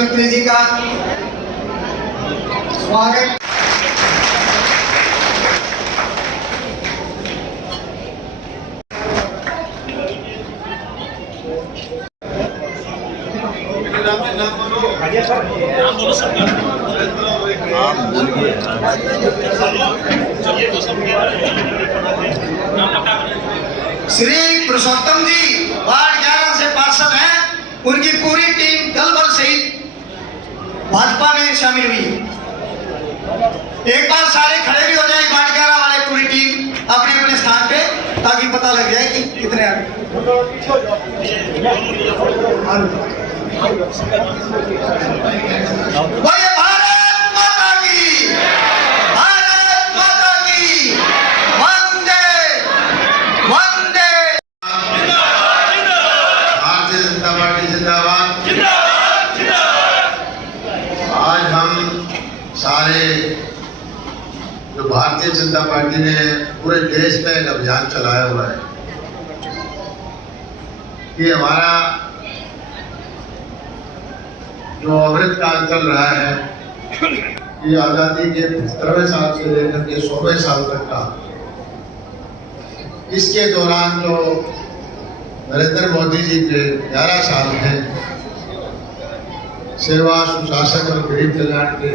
मुख्यमंत्री जी का स्वागत। श्री पुरुषोत्तम जी वार्ड 11 से पार्षद हैं, उनकी पूरी टीम दल बल सहित भाजपा में शामिल हुई। एक बार सारे खड़े भी हो जाए वार्ड 11 वाले, पूरी टीम अपने अपने स्थान पे, ताकि पता लग जाए कि कितने आ गए। भारत माता की, भारत माता की, वंदे वंदे। भारतीय जनता पार्टी जिंदाबाद। आज हम सारे जो भारतीय जनता पार्टी ने पूरे देश में एक अभियान चलाया हुआ है कि हमारा जो अमृत काल चल रहा है, ये आज़ादी के 70वें साल से लेकर के 100वें साल तक का, इसके दौरान जो नरेंद्र मोदी जी के 11 साल थे सेवा, सुशासन और गरीब कल्याण के,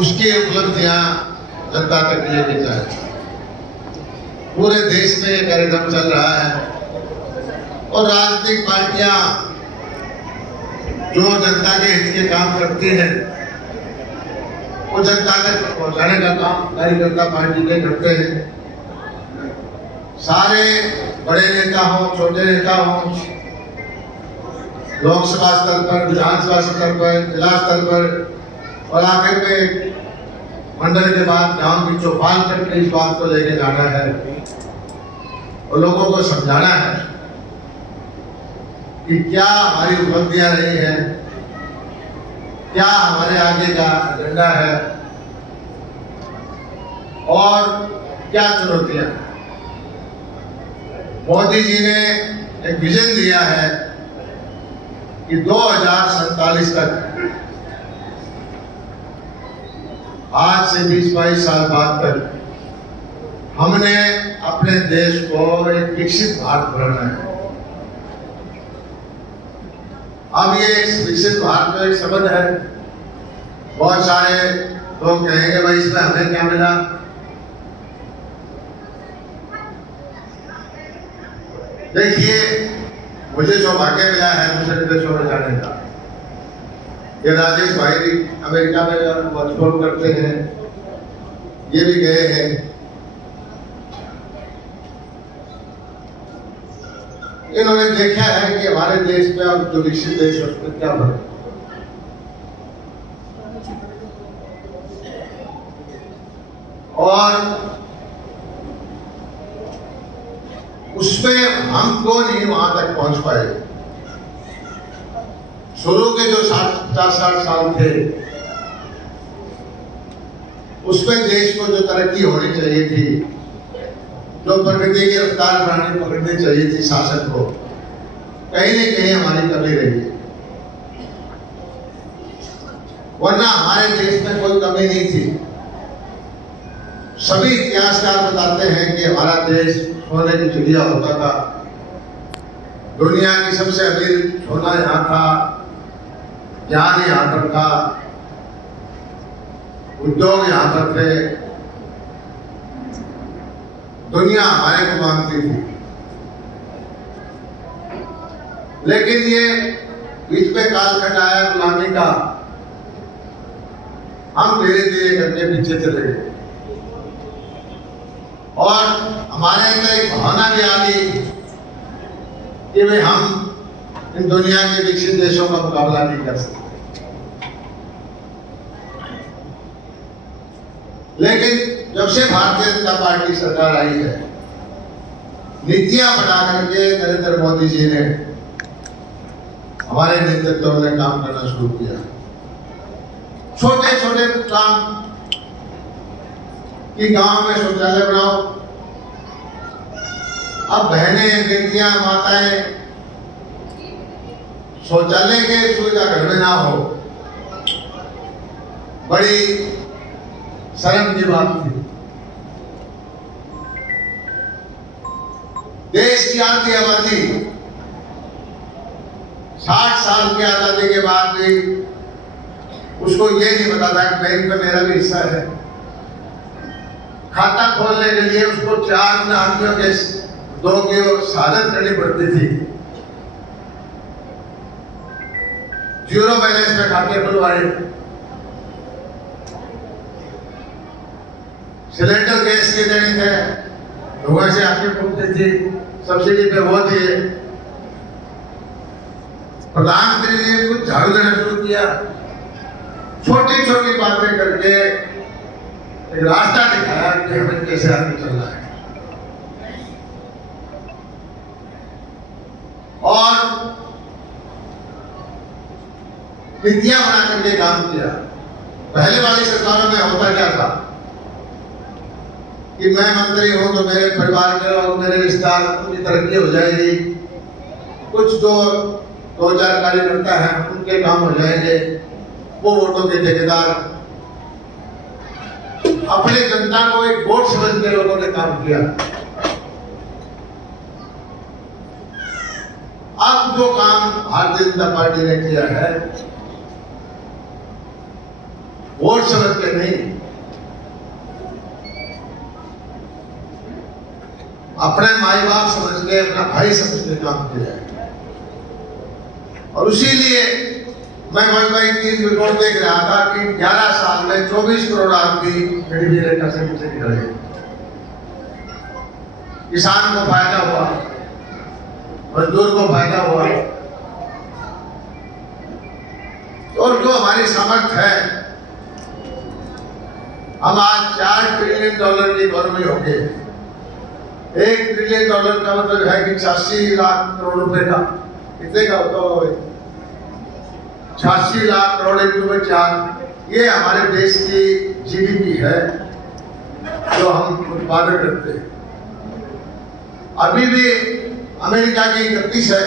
उसकी उपलब्धियां जनता तक लेके जाए। पूरे देश में ये कार्यक्रम चल रहा है और राजनीतिक पार्टियां जो जनता के हित के काम करती हैं, वो जनता तक पहुंचाने का काम कार्यकर्ता पार्टी के करते हैं। सारे बड़े नेता हों, छोटे नेता हों, लोकसभा स्तर पर, विधानसभा स्तर पर, जिला स्तर पर और आखिर में मंडल के बाद गांव की चौपाल तक इस बात को लेके जाना है और लोगों को समझाना है कि क्या हमारी उपलब्धियां रही हैं, क्या हमारे आगे का एजेंडा है और क्या चुनौतियां। मोदी जी ने एक विजन दिया है कि 2047 तक, आज से 20-22 साल बाद तक हमने अपने देश को एक विकसित भारत बनाना है। अब ये विकसित भारत का एक शब्द है, बहुत सारे लोग कहेंगे भाई इसमें हमें क्या मिला। देखिए, मुझे सौभाग्य मिला है दूसरे देशों में जाने का। ये राजेश भाई भी अमेरिका में वर्क करते हैं, ये भी गए हैं। इन्होंने देखा है कि हमारे देश में अब जो विकसित देश है उसमें क्या फर्क है। और उसमें हम क्यों नहीं वहां तक पहुंच पाए। शुरू के जो 50-60 साल थे, उसमें देश को जो तरक्की होनी चाहिए थी, जो प्रगति की रफ्तार बनानी पकड़नी चाहिए थी शासन को, कहीं न कहीं हमारी कमी रही है। वरना हमारे देश में कोई कमी नहीं थी। सभी इतिहासकार बताते हैं कि हमारा देश सोने की चिड़िया होता था। दुनिया की सबसे अमीर सोना यहाँ था, ज्ञान यहाँ पर था, उद्योग यहाँ पर थे, दुनिया हमारे को मांगती थी। लेकिन ये बीच में कालखंड आया गुलामी का, हम धीरे धीरे करके पीछे चले गए और हमारे अंदर एक भावना भी आ गई कि भाई हम इन दुनिया के विकसित देशों का मुकाबला नहीं कर सकते। लेकिन जब से भारतीय जनता पार्टी सरकार आई है, नीतियां बना करके नरेंद्र मोदी जी ने हमारे नेतृत्व में काम करना शुरू किया। छोटे छोटे काम कि गांव में शौचालय बनाओ। अब बहनें, बेटियां, माताएं शौचालय के सुविधा घर में ना हो, बड़ी शर्म की बात थी। देश की आधी आबादी 60 साल की आजादी के बाद भी उसको ये नहीं पता था कि बैंक में मेरा भी हिस्सा है। खाता खोलने के लिए उसको 4 आदमियों के 2 की शहादत करनी पड़ती थी। जीरो बैलेंस में खाते खुलवाए, सिलेंडर गैस के देने थे, धुआं से आंखें फूटती थी, सब्सिडी पे वो थी। प्रधानमंत्री ने कुछ झाड़ू देना शुरू किया, छोटी छोटी बातें करके एक रास्ता दिखाया कि हमें कैसे आगे चलना है। और नीतियां बना करके काम किया। पहले वाली सरकारों में होता क्या था कि मैं मंत्री हूं तो मेरे परिवार के लोग, मेरे रिश्तेदार की तरक्की हो जाएगी, कुछ 2-4 कार्यकर्ता हैं उनके काम हो जाएंगे, वो वोटों के ठेकेदार। अपनी जनता को एक वोट समझ के लोगों ने काम किया। अब जो काम भारतीय जनता पार्टी ने किया है, वोट समझ के नहीं, अपने माई बाप समझ के, अपना भाई समझ के काम किया है। और इसीलिए मैं भाई की रिपोर्ट देख रहा था कि 11 साल में 24 करोड़ आदमी गरीबी रेखा से नीचे निकले। किसान को फायदा हुआ, मजदूर को फायदा हुआ। और जो हमारी सामर्थ्य है, हम आज $4 ट्रिलियन की इकोनॉमी हो गई। $1 ट्रिलियन का मतलब है कि 86 लाख करोड़ रुपए का, कितने का होता होगा? 86 लाख करोड़ में 4, ये हमारे देश की जीडीपी है जो हम उत्पादन करते हैं। अभी भी अमेरिका की 31 है,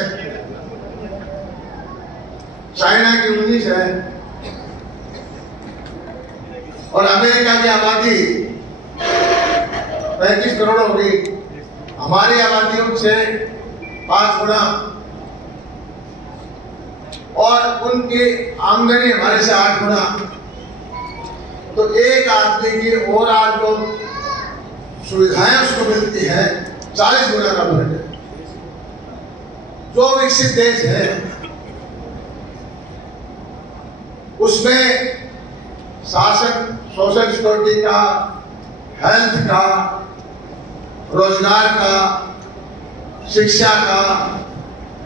चाइना की 19 है, और अमेरिका की आबादी 35 करोड़ होगी। हमारी आबादी उनसे 5 गुना, और उनकी आमदनी हमारे से 8 गुना। तो एक आदमी की और आज जो सुविधाएं उसको मिलती है, 40 गुना का फर्क है। जो विकसित देश है उसमें शासन सोशल सिक्योरिटी का, हेल्थ का, रोजगार का, शिक्षा का,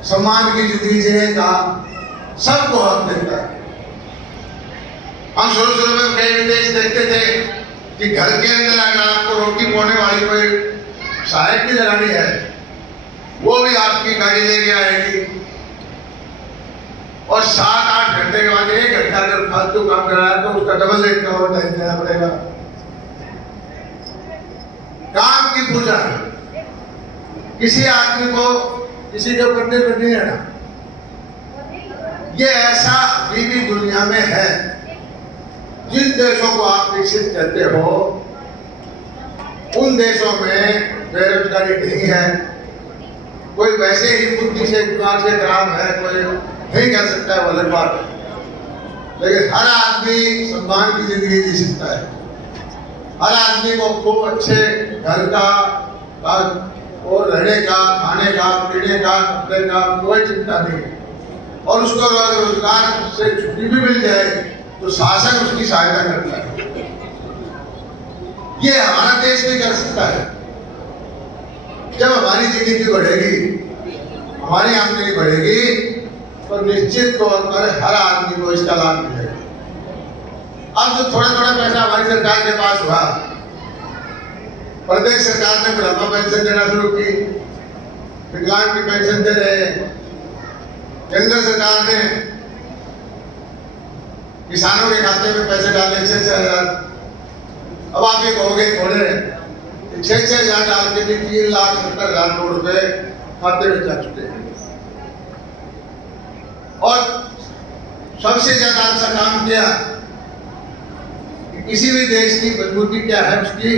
सम्मान की जिंदगी जीने का सबको हक देता है। हम शुरू में कई विदेश देखते थे कि घर के अंदर अगर आपको रोटी बोने वाली कोई सहायक भी लगानी है, वो भी आपकी गाड़ी लेके आएगी, और 7-8 घंटे के बाद 1 घंटा अगर फालतू काम कराया तो उसका डबल रेट का और टाइम देना पड़ेगा। काम की पूजा है, किसी आदमी को किसी के ऊपर निर्भर नहीं रहना। ये ऐसा अभी भी दुनिया में है। जिन देशों को आप विकसित कहते हो, उन देशों में बेरोजगारी नहीं है। कोई वैसे ही बुद्धि से, दिमाग से खराब है, कोई नहीं कर सकता है, वो अलग बात है। लेकिन हर आदमी सम्मान की जिंदगी जी सकता है। हर आदमी को खूब अच्छे घर का और रहने का, खाने का, पीने का, कपड़े का कोई चिंता नहीं है। और उसको रोजगार से छुट्टी भी मिल जाए तो शासन उसकी सहायता करता है। ये हमारा देश भी कर सकता है। जब हमारी जीडीपी बढ़ेगी, हमारी आमदनी बढ़ेगी, तो निश्चित तौर पर हर आदमी को इसका लाभ मिलेगा। अब जो थोड़ा थोड़ा पैसा हमारी सरकार के पास हुआ, प्रदेश सरकार ने बुढ़ापा पेंशन देना शुरू की, विकलांग की पेंशन दे रहे हैं। केंद्र सरकार ने किसानों के खाते में पैसे डाले 6,000। अब आप ये कहोगे थोड़े, 6,000 डाल के भी 3,70,000 करोड़ रुपए खाते में जा चुके हैं। और सबसे ज्यादा अच्छा काम किया कि किसी भी देश की मजबूती क्या है, उसकी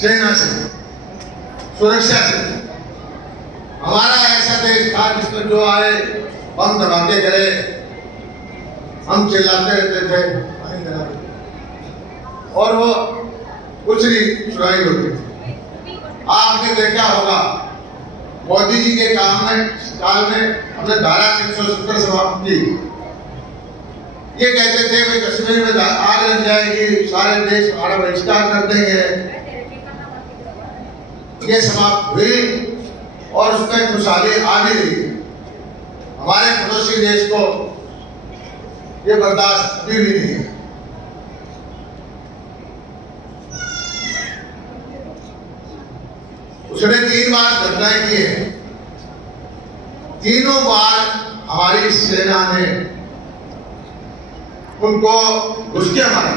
सेना से, सुरक्षा से। हमारा ऐसा देश था जिसमें जो आए बम धमाके करे, हम चिल्लाते रहते थे और वो कुछ नहीं सुनाई होती थी। आपने देखा होगा मोदी जी के काल में हमने धारा 370 समाप्त की। ये कहते थे भाई कश्मीर में आग लग जाएगी, सारे देश हमारा बहिष्कार कर देंगे। ये समाप्त हुई और उसमें खुशहाली आ भी रही। हमारे पड़ोसी देश को ये बर्दाश्त अभी भी नहीं है। उसने 3 बार घटनाएं की है, तीनों बार हमारी सेना ने उनको घुसके मारा।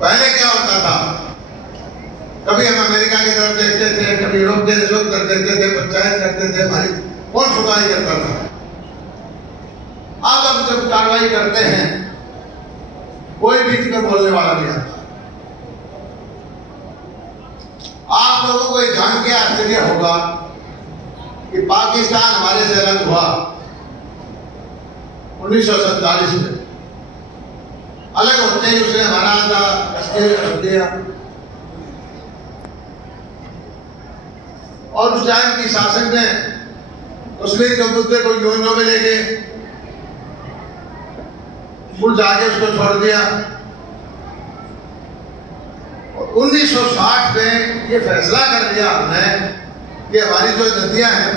पहले क्या होता था, कभी हम अमेरिका की तरफ देखते थे, कभी यूरोप के देशों की तरफ देखते थे, पंचायत करते थे, हमारी कौन सुनवाई करता था। अब जब कार्रवाई करते हैं कोई बीच में बोलने वाला नहीं आता। आप लोगों को जान के आश्चर्य होगा कि पाकिस्तान हमारे से अलग हुआ 1947 में। अलग होते ही उसने हमारा कश्मीर रख दिया और उस टाइम की शासन ने कश्मीर के मुद्दे को यूं में लेके भूल जाके उसको छोड़ दिया। 1960 में ये फैसला कर लिया हमने कि हमारी जो नदियां हैं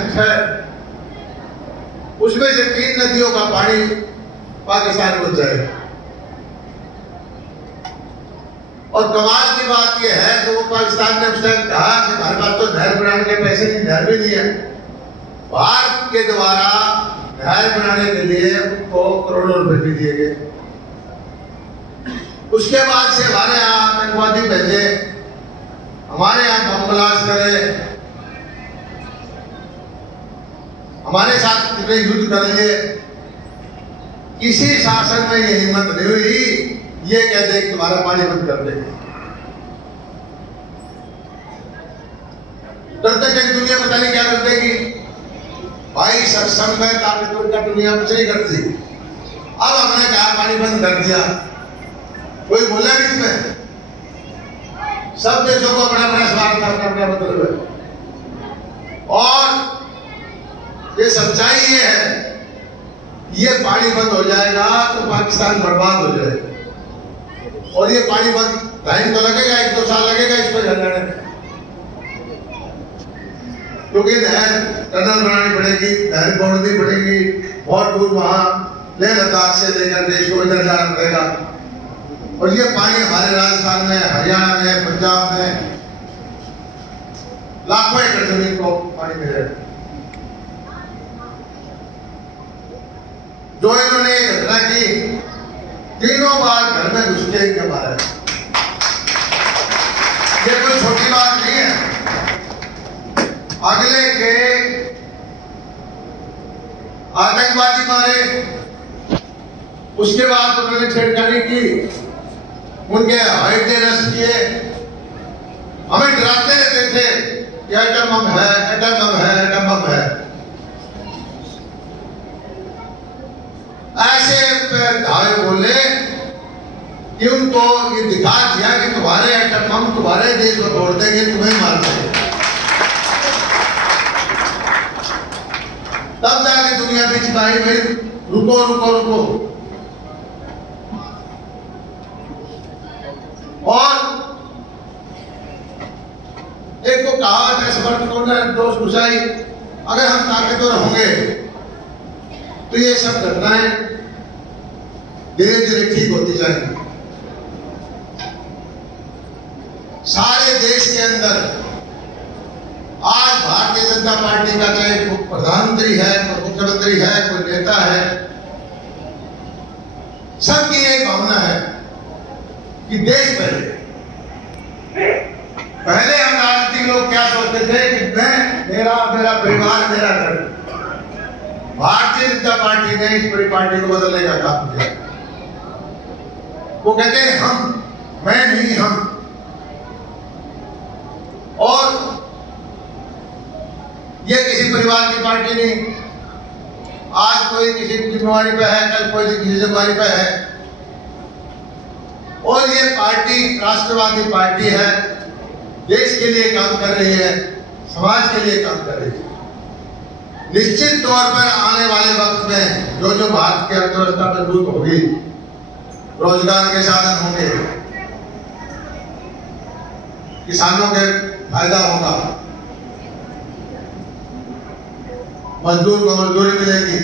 उसमें से 3 नदियों का पानी पाकिस्तान को जाएगा। और कमाल की बात यह है कि वो पाकिस्तान ने उस टाइम कहा कि हमारे पास तो नहर बनाने के पैसे नहीं, नहर भी नहीं है। भारत के द्वारा नहर बनाने के लिए उनको करोड़ों रुपए भी दिए गए। उसके बाद से हमारे यहाँ आतंकवादी भेजे, हमारे यहाँ बम ब्लास्ट करे, हमारे साथ कितने युद्ध कर लिए। किसी शासन में ये हिम्मत नहीं हुई ये कह दे तुम्हारा पानी बंद कर देंगे। डरते थे दुनिया पता नहीं क्या कर देगी। भाई सक्षम में ताकतवर का दुनिया कुछ नहीं करती। अब हमने कहा पानी बंद कर दिया, कोई बोला भी इसमें? सब देशों को अपना अपना स्वार्थ अपना मतलब है। और ये सच्चाई ये है, ये पानी बंद हो जाएगा तो पाकिस्तान बर्बाद हो जाएगा। और ये पानी बंद टाइम तो लगेगा, 1-2 साल लगेगा इस पर जाने में, क्योंकि नहर टनल बनानी पड़ेगी, नहर तोड़नी पड़ेगी, बहुत दूर वहां लेह लद्दाख से लेकर देश को इधर जाना पड़ेगा। और ये पानी हमारे राजस्थान में, हरियाणा में, पंजाब में लाखों एकड़ जमीन को पानी मिलेगा। जो इन्होंने ये घटना की, 3 बार घर में घुस के इनके मारा। ये कोई छोटी बात नहीं है। अगले के आतंकवादी मारे, उसके बाद उन्होंने छेड़खानी की, उनके हवाई नष्ट किए, हमें डराते रहते थे कि एटम बम है, एटम बम है, एटम बम है। ऐसे धावे बोले कि उनको ये दिखा दिया कि तुम्हारे एटम बम तुम्हारे देश को तोड़ देंगे, तुम्हें मार देंगे। तब जाके दुनिया बीच में आई, भाई रुको रुको रुको। और एक को कहावत है, समर्थकों ने दोष घुसाई, अगर हम ताकतवर होंगे तो ये सब घटनाएं धीरे धीरे ठीक होती जाएंगी। सारे देश के अंदर आज भारतीय जनता पार्टी का चाहे प्रधानमंत्री है, कोई मुख्यमंत्री है, कोई नेता है, सबकी एक भावना है कि देश पहले हम राजनीतिक लोग क्या सोचते थे कि मैं, मेरा परिवार, मेरा घर। भारतीय जनता पार्टी ने इस पूरी पार्टी को बदलने का काम किया। वो कहते हैं हम, मैं नहीं हम। और ये किसी परिवार की पार्टी नहीं। आज कोई किसी की जिम्मेवारी पे है, कल कोई किसी जिम्मेवारी पे है। और ये पार्टी राष्ट्रवादी पार्टी है, देश के लिए काम कर रही है, समाज के लिए काम कर रही है। निश्चित तौर पर आने वाले वक्त में जो जो भारत की अर्थव्यवस्था मजबूत होगी, रोजगार के साधन होंगे, किसानों के फायदा होगा, मजदूर को मजदूरी मिलेगी,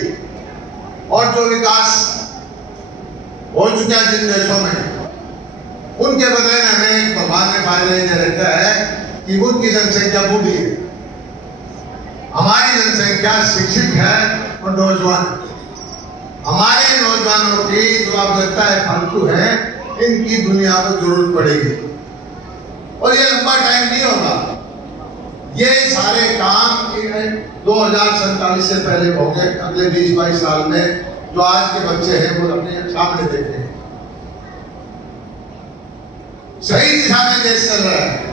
और जो विकास हो चुका है जिन देशों में, उनके बदले में हमें एक भगवान ने फायदा ये रहता है कि उनकी जनसंख्या बूढ़ी है, हमारी जनसंख्या शिक्षित है और नौजवान। हमारे नौजवानों की जो आप लगता है फालतू है, इनकी दुनिया को जरूरत पड़ेगी और ये लंबा टाइम नहीं होगा। ये सारे काम 2047 से पहले होंगे। अगले 20-22 साल में जो आज के बच्चे हैं वो अपने सामने देखें। सही दिशा में देश चल रहा है।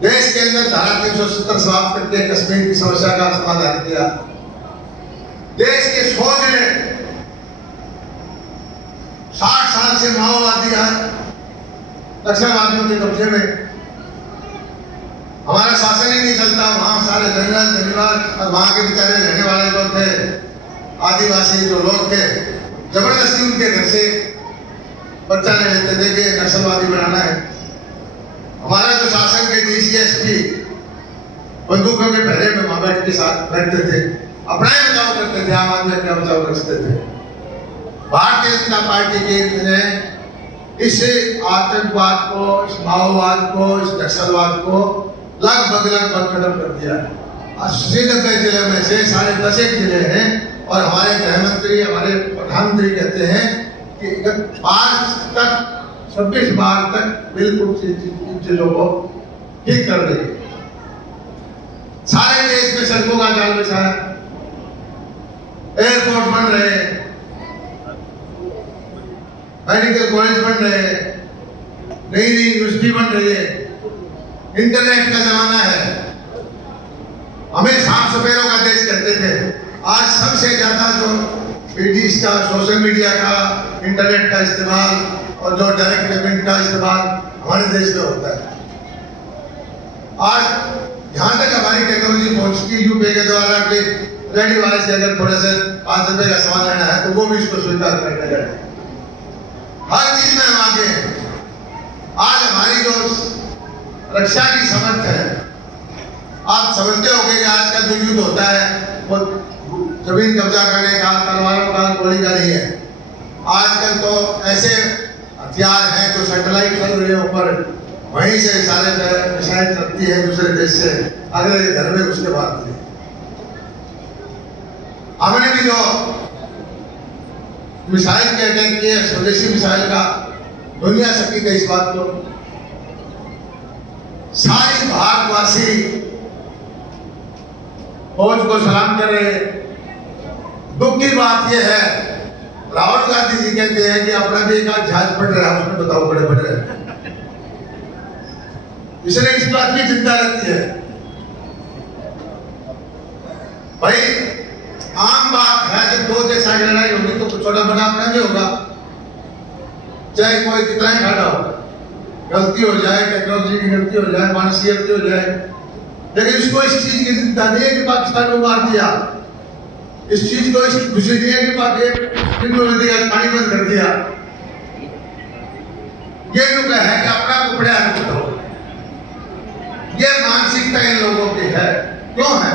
देश के अंदर धारा 370 समाप्त करके कश्मीर की समस्या का समाधान किया। देश के सोच ने 60 साल से माओवादी नक्सलवादियों के कब्जे में, हमारा शासन ही नहीं चलता। वहां सारे जंगल जंगलात और वहां के बेचारे रहने वाले जो थे, आदिवासी जो लोग थे, जबरदस्ती उनके घर से बच्चा ले लेते थे कि नक्सलवादी बनाना है। हमारा जो शासन के डीसीएसपी बंदूकों के पहरे में वहां बैठ के साथ बैठते थे, अपना ही बचाव करते थे, आम आदमी अपना बचाव रखते थे। भारतीय जनता पार्टी के ने इस आतंकवाद को, इस माओवाद को, इस नक्सलवाद को लगभग खत्म कर दिया है। 80-90 जिले में से 10.5 जिले हैं और हमारे गृह मंत्री, हमारे प्रधानमंत्री कहते हैं कि 26 मार्च तक बिल्कुल चीजों को ठीक कर देंगे। सारे देश में सड़कों का जाल बिछा है, एयरपोर्ट बन रहे हैं, मेडिकल कॉलेज बन रहे हैं, नई नई यूनिवर्सिटी बन रही है, इंटरनेट का जमाना है। हमें साफ सफेरों का देश कहते थे, आज सबसे ज्यादा जो मीडिया का, सोशल मीडिया का, इंटरनेट का इस्तेमाल और जो डायरेक्ट पेमेंट का इस्तेमाल हमारे देश में होता है। आज यहाँ तक हमारी टेक्नोलॉजी पहुंच चुकी, यूपीआई के द्वारा भी रेडी वाले से अगर थोड़े से 5 रुपए का सामान लेना है तो वो भी इसको स्वीकार करने लगे। हर चीज में हम आगे हैं। आज हमारी जो रक्षा की समर्थ है, आप समझते होंगे कि आज का जो युद्ध होता है वो जमीन कब्जा करने का, तलवारों का, गोली का नहीं है। आजकल तो ऐसे हथियार हैं जो सैटेलाइट चल रहे हैं ऊपर, वहीं से सारे मिसाइल चलती है दूसरे देश से, अगले के घर में उसके बाद हमने भी जो मिसाइल के अटैक किए, स्वदेशी मिसाइल का, दुनिया सकी गई इस बात को। सारी भारतवासी फौज को सलाम कर रहे। दुख की बात यह है, राहुल गांधी जी कहते हैं कि अपना भी एक जहाज पड़ रहा है, उसमें बताओ बड़े बड़े, इसलिए इस बात की चिंता रहती है। भाई आम बात है, जब दो देश की लड़ाई होगी तो छोटा बड़ा अपना भी होगा, चाहे कोई कितना ही घाटा हो, गलती हो जाए, टेक्नोलॉजी की गलती हो जाए, मानसिक गलती हो जाए, लेकिन इसको इस चीज की चिंता नहीं है कि पाकिस्तान को मार दिया, इस चीज को इसकी खुशी नहीं है कि पाकिस्तान नदी का पानी बंद कर दिया। ये जो है कि अपना कपड़े हाथ हो, ये मानसिकता इन लोगों की है। क्यों है?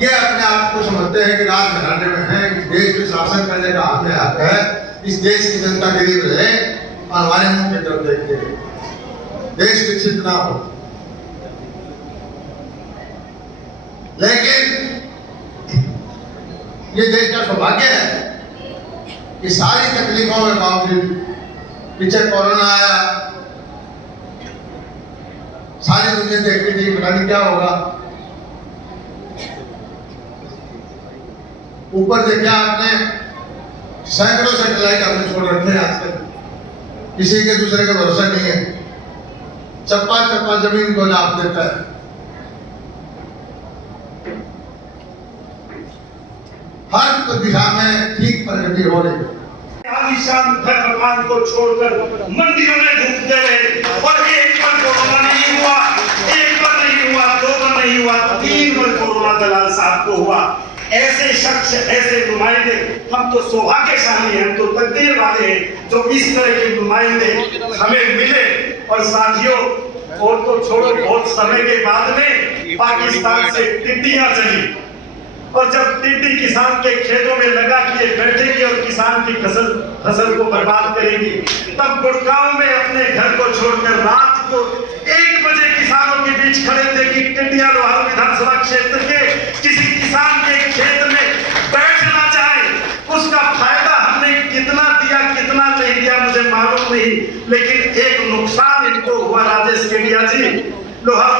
ये अपने आप को समझते हैं कि राज घराने में है, इस देश में शासन करने का हमें हक है, इस देश की जनता गरीब रहे और हमारे मुंह की तरफ देखते रहे, देश विकसित ना हो। लेकिन ये देश का सौभाग्य है कि सारी तकलीफों में बावजूद, पीछे कोरोना आया, सारी दुनिया देखती थी पता नहीं क्या होगा, ऊपर देखा आपने, सैकड़ों सैटेलाइट हमने छोड़ रखे हैं आज तक, किसी के दूसरे का भरोसा नहीं है, चप्पा चप्पा जमीन को नाप देता है। हर दिशा में ठीक प्रगति हो रही। आलीशान घर मकान को छोड़कर मंडियों में घूमते रहे और एक बार कोरोना नहीं हुआ, एक बार नहीं हुआ, दो बार नहीं हुआ, 3 बार कोरोना दलाल साहब को हुआ। ऐसे शख्स, ऐसे नुमाइंदे, हम तो सौभाग्यशाली हैं, हम तो तकदीर वाले हैं जो इस तरह के नुमाइंदे हमें मिले। और साथियों, और तो छोड़ो, बहुत समय के बाद में पाकिस्तान से टिड्डियां चली और जब टिड्डी किसान के खेतों में लगा किए बैठेगी और किसान की फसल को बर्बाद करेगी, तब गुड़गांव में अपने घर को छोड़कर रात को 1 बजे किसानों के बीच खड़े थे कि टिड्डियां लोहारू विधानसभा क्षेत्र के किसी किसान के खेत में बैठ ना जाए। उसका फायदा हमने कितना दिया कितना नहीं दिया मुझे मालूम नहीं, लेकिन एक नुकसान इनको हुआ। राजेश केडिया जी, लोहारू